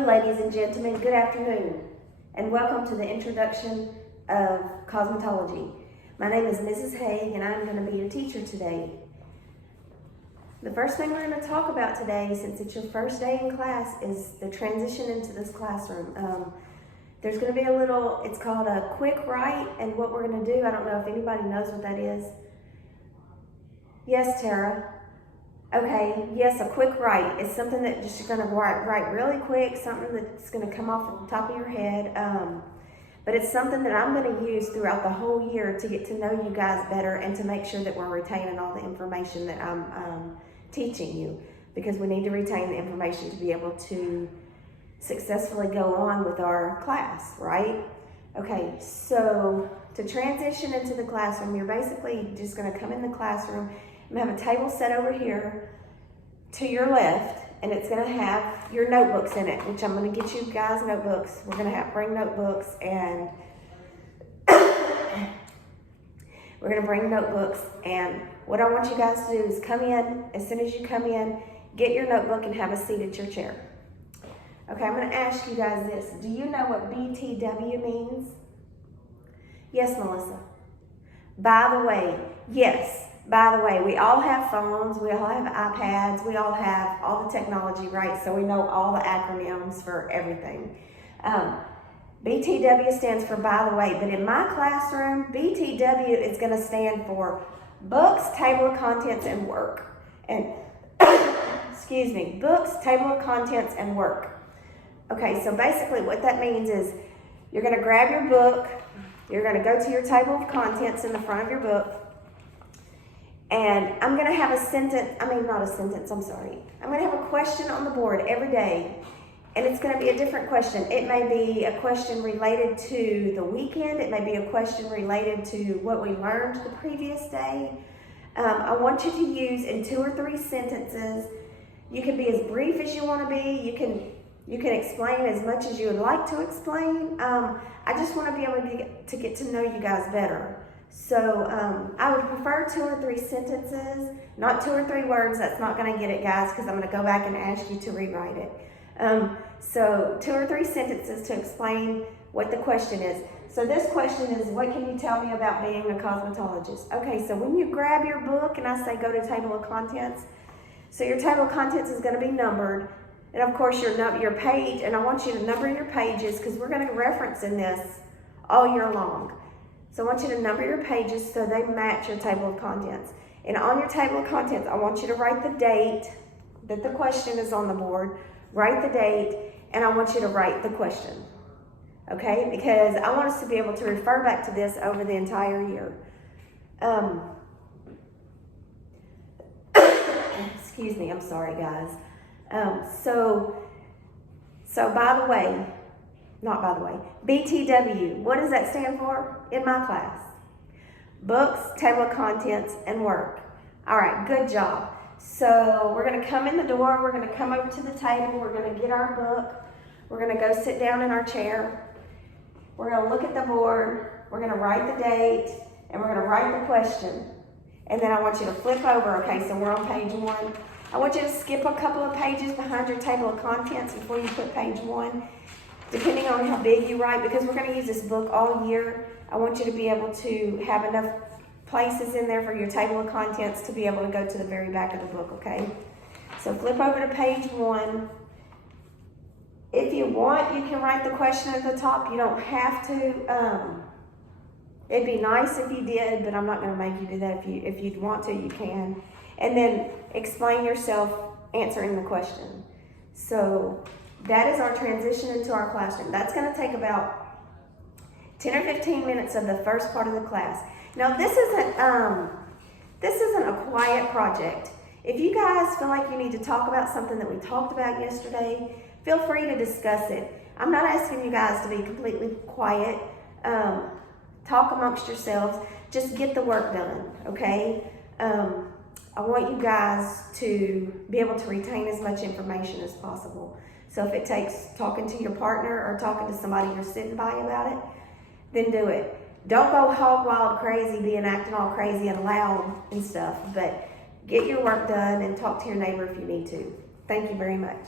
Hello, ladies and gentlemen. Good afternoon, and welcome to the introduction of cosmetology. My name is Mrs. Haig, and I'm going to be your teacher today. The first thing we're going to talk about today, since it's your first day in class, is the transition into this classroom. There's going to be a little, it's called a quick write, and what we're going to do, I don't know if anybody knows what that is. Yes, Tara. Okay, yes, a quick write. It's something that just you're going to write really quick, something that's going to come off the top of your head. But it's something that I'm going to use throughout the whole year to get to know you guys better and to make sure that we're retaining all the information that I'm teaching you, because we need to retain the information to be able to successfully go on with our class, right? Okay, so to transition into the classroom, you're basically just going to come in the classroom. I'm going to have a table set over here to your left, and it's going to have your notebooks in it, which I'm going to get you guys notebooks. We're going to bring notebooks, and we're going to bring notebooks. And what I want you guys to do is come in. As soon as you come in, get your notebook and have a seat at your chair. Okay, I'm going to ask you guys this. Do you know what BTW means? Yes, Melissa. By the way, yes. By the way, we all have phones, we all have iPads, we all have all the technology, right? So we know all the acronyms for everything. BTW stands for by the way, but in my classroom, BTW is going to stand for books, table of contents, and work. And, excuse me, books, table of contents, and work. Okay, so basically what that means is you're going to grab your book, you're going to go to your table of contents in the front of your book, and I'm going to have I'm going to have a question on the board every day, and it's going to be a different question. It may be a question related to the weekend. It may be a question related to what we learned the previous day. I want you to use in 2 or 3 sentences. You can be as brief as you want to be. You can explain as much as you would like to explain. I just want to be able to get to know you guys better. So I would prefer 2 or 3 sentences, not 2 or 3 words. That's not going to get it, guys, because I'm going to go back and ask you to rewrite it. So 2 or 3 sentences to explain what the question is. So this question is, what can you tell me about being a cosmetologist? Okay, so when you grab your book and I say go to table of contents, so your table of contents is going to be numbered. And of course your page, and I want you to number your pages because we're going to reference in this all year long. So I want you to number your pages so they match your table of contents. And on your table of contents, I want you to write the date that the question is on the board, write the date, and I want you to write the question. Okay? Because I want us to be able to refer back to this over the entire year. Excuse me, I'm sorry, guys. So BTW, what does that stand for in my class? Books, table of contents, and work. All right, good job. So we're going to come in the door, we're going to come over to the table, we're going to get our book, we're going to go sit down in our chair, we're going to look at the board, we're going to write the date, and we're going to write the question. And then I want you to flip over, okay, so we're on page 1. I want you to skip a couple of pages behind your table of contents before you put page 1, depending on how big you write, because we're going to use this book all year. I want you to be able to have enough places in there for your table of contents to be able to go to the very back of the book, okay? So flip over to page 1. If you want, you can write the question at the top. You don't have to. It'd be nice if you did, but I'm not going to make you do that. If you'd want to, you can. And then explain yourself answering the question. So that is our transition into our classroom. That's going to take about 10 or 15 minutes of the first part of the class. Now this isn't a quiet project. If you guys feel like you need to talk about something that we talked about yesterday, feel free to discuss it. I'm not asking you guys to be completely quiet. Talk amongst yourselves. Just get the work done, okay? I want you guys to be able to retain as much information as possible. So if it takes talking to your partner or talking to somebody you're sitting by about it, then do it. Don't go hog wild crazy, acting all crazy and loud and stuff, but get your work done and talk to your neighbor if you need to. Thank you very much.